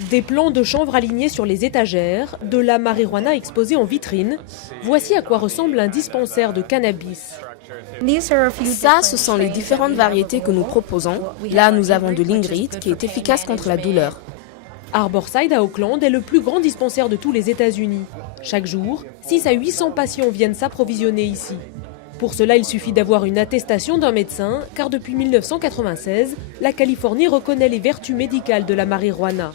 Des plants de chanvre alignés sur les étagères, de la marijuana exposée en vitrine. Voici à quoi ressemble un dispensaire de cannabis. Ça, ce sont les différentes variétés que nous proposons. Là, nous avons de l'Ingrid qui est efficace contre la douleur. Harborside à Auckland est le plus grand dispensaire de tous les États-Unis. Chaque jour, 6 à 800 patients viennent s'approvisionner ici. Pour cela, il suffit d'avoir une attestation d'un médecin, car depuis 1996, la Californie reconnaît les vertus médicales de la marijuana.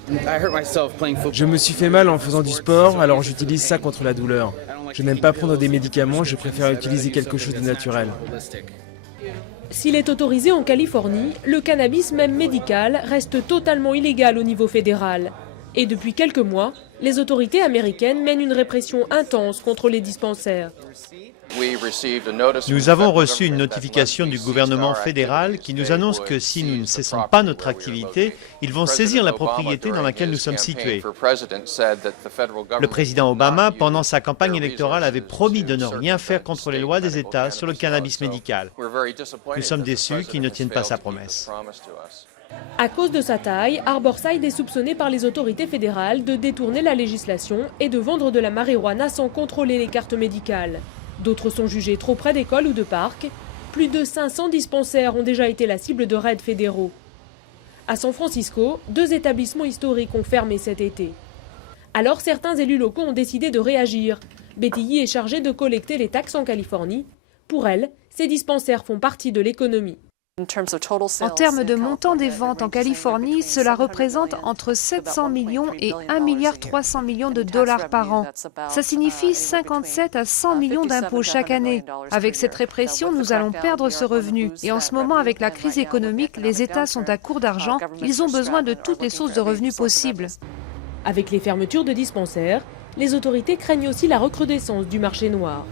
Je me suis fait mal en faisant du sport, alors j'utilise ça contre la douleur. Je n'aime pas prendre des médicaments, je préfère utiliser quelque chose de naturel. S'il est autorisé en Californie, le cannabis, même médical, reste totalement illégal au niveau fédéral. Et depuis quelques mois, les autorités américaines mènent une répression intense contre les dispensaires. Nous avons reçu une notification du gouvernement fédéral qui nous annonce que si nous ne cessons pas notre activité, ils vont saisir la propriété dans laquelle nous sommes situés. Le président Obama, pendant sa campagne électorale, avait promis de ne rien faire contre les lois des États sur le cannabis médical. Nous sommes déçus qu'il ne tienne pas sa promesse. À cause de sa taille, Harborside est soupçonné par les autorités fédérales de détourner la législation et de vendre de la marijuana sans contrôler les cartes médicales. D'autres sont jugés trop près d'écoles ou de parcs. Plus de 500 dispensaires ont déjà été la cible de raids fédéraux. À San Francisco, 2 établissements historiques ont fermé cet été. Alors certains élus locaux ont décidé de réagir. BTI est chargée de collecter les taxes en Californie. Pour elle, ces dispensaires font partie de l'économie. En termes de montant des ventes en Californie, cela représente entre 700 millions et 1,3 milliard de dollars par an. Ça signifie 57 à 100 millions d'impôts chaque année. Avec cette répression, nous allons perdre ce revenu. Et en ce moment, avec la crise économique, les États sont à court d'argent. Ils ont besoin de toutes les sources de revenus possibles. Avec les fermetures de dispensaires, les autorités craignent aussi la recrudescence du marché noir.